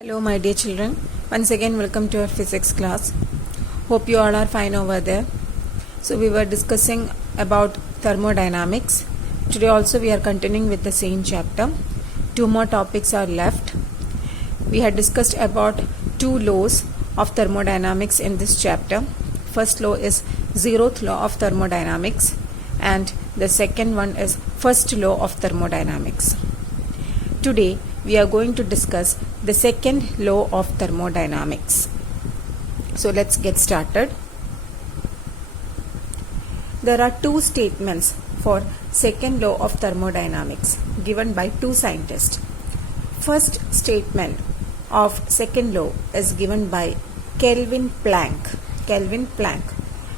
Hello my dear children, once again welcome to our physics class. Hope you all are fine over there. So we were discussing about thermodynamics. Today also we are continuing with the same chapter. Two more topics are left. We had discussed about two laws of thermodynamics in this chapter. First law is zeroth law of thermodynamics and the second one is first law of thermodynamics. Today we are going to discuss the second law of thermodynamics. So let's get started. There are two statements for second law of thermodynamics given by two scientists. First statement of second law is given by Kelvin Planck. Kelvin Planck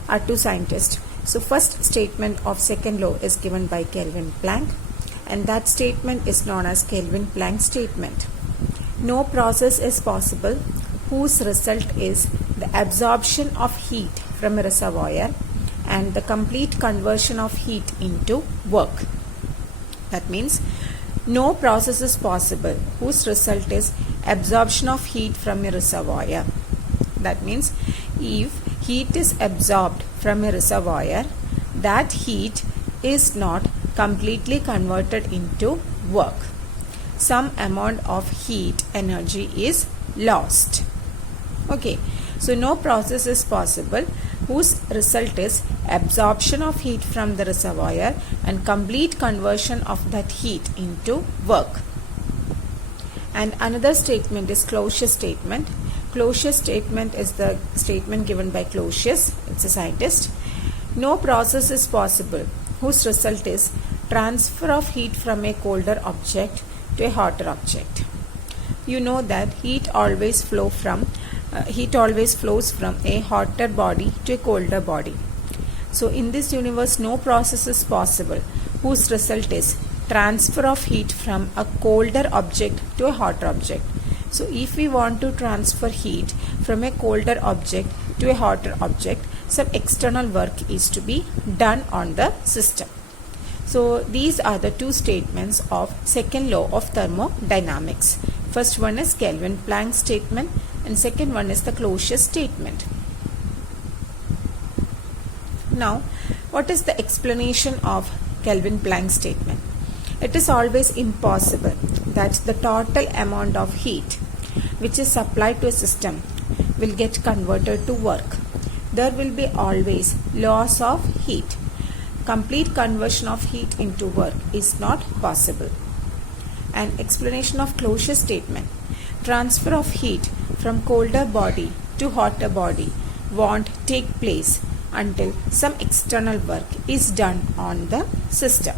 are two scientists. So first statement of second law is given by Kelvin Planck, and that statement is known as Kelvin-Planck statement. No process is possible whose result is the absorption of heat from a reservoir and the complete conversion of heat into work. That means no process is possible whose result is absorption of heat from a reservoir. That means if heat is absorbed from a reservoir, that heat is not completely converted into work. Some amount of heat energy is lost. Okay, so no process is possible whose result is absorption of heat from the reservoir and complete conversion of that heat into work. And another statement is Clausius statement. Clausius statement is the statement given by Clausius. It's a scientist. No process is possible whose result is transfer of heat from a colder object to a hotter object. You know that heat always flows from a hotter body to a colder body. So in this universe, no process is possible whose result is transfer of heat from a colder object to a hotter object. So if we want to transfer heat from a colder object to a hotter object, some external work is to be done on the system. So these are the two statements of second law of thermodynamics. First one is Kelvin-Planck statement and second one is the Clausius statement. Now, what is the explanation of Kelvin-Planck statement? It is always impossible that the total amount of heat which is supplied to a system will get converted to work. There will be always loss of heat. Complete conversion of heat into work is not possible. An explanation of Clausius statement. Transfer of heat from colder body to hotter body won't take place until some external work is done on the system.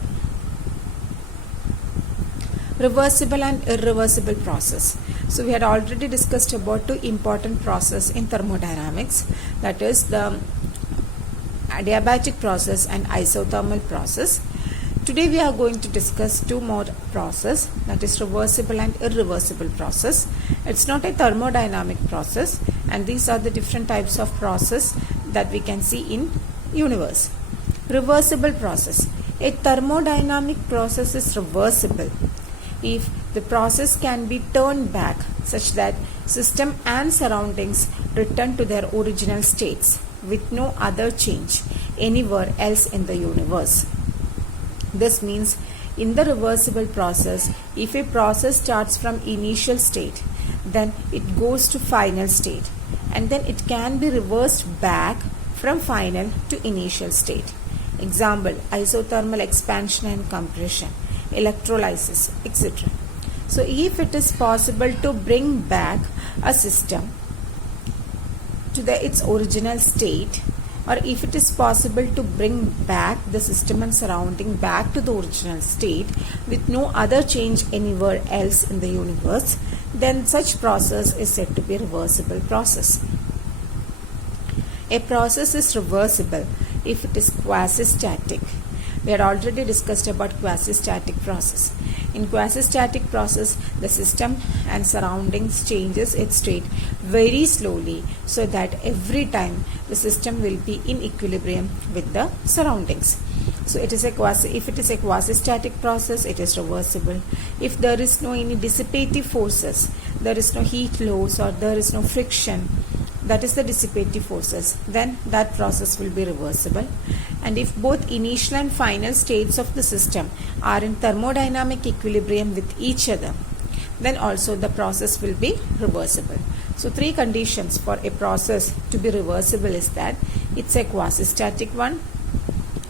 Reversible and irreversible process. So we had already discussed about two important processes in thermodynamics, that is the adiabatic process and isothermal process. Today we are going to discuss two more processes, that is reversible and irreversible process. It's not a thermodynamic process, and these are the different types of process that we can see in universe. Reversible process. A thermodynamic process is reversible if the process can be turned back such that system and surroundings return to their original states with no other change anywhere else in the universe. This means in the reversible process, if a process starts from initial state, then it goes to final state, and then it can be reversed back from final to initial state. Example, isothermal expansion and compression, electrolysis, etc. So if it is possible to bring back a system to its original state, or if it is possible to bring back the system and surrounding back to the original state with no other change anywhere else in the universe, then such process is said to be a reversible process. A process is reversible if it is quasi-static. We had already discussed about quasi-static process. In quasi-static process, the system and surroundings changes its state very slowly, so that every time the system will be in equilibrium with the surroundings. So if it is a quasi-static process, it is reversible. If there is no any dissipative forces, there is no heat loss or there is no friction, that is the dissipative forces, then that process will be reversible. And if both initial and final states of the system are in thermodynamic equilibrium with each other, then also the process will be reversible. So 3 conditions for a process to be reversible is that it's a quasi-static one,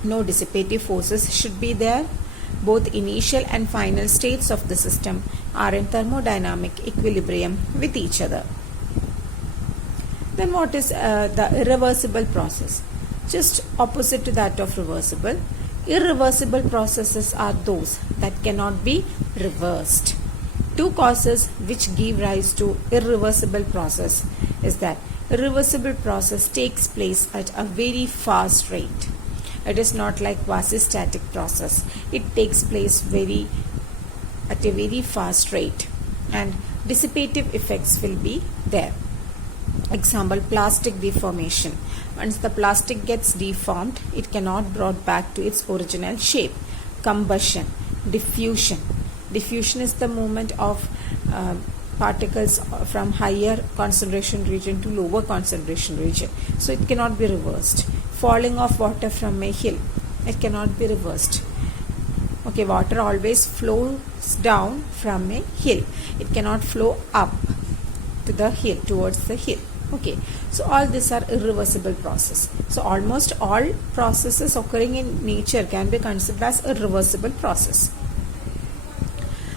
no dissipative forces should be there, both initial and final states of the system are in thermodynamic equilibrium with each other. Then what is the irreversible process? Just opposite to that of reversible. Irreversible processes are those that cannot be reversed. 2 causes which give rise to irreversible process is that irreversible process takes place at a very fast rate. It is not like quasi-static process. It takes place at a very fast rate, and dissipative effects will be there. Example, plastic deformation. Once the plastic gets deformed, it cannot brought back to its original shape. Combustion, diffusion. Diffusion is the movement of particles from higher concentration region to lower concentration region. So it cannot be reversed. Falling of water from a hill, it cannot be reversed. Okay, water always flows down from a hill. It cannot flow up to the hill, towards the hill. Okay, so all these are irreversible process. So almost all processes occurring in nature can be considered as irreversible process.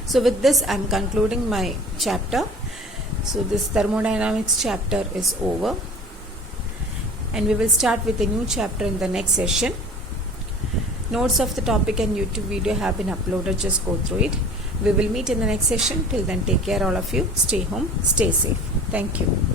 So with this, I am concluding my chapter. So this thermodynamics chapter is over, and we will start with a new chapter in the next session. Notes of the topic and YouTube video have been uploaded. Just go through it. We will meet in the next session. Till then, take care all of you. Stay home, stay safe. Thank you.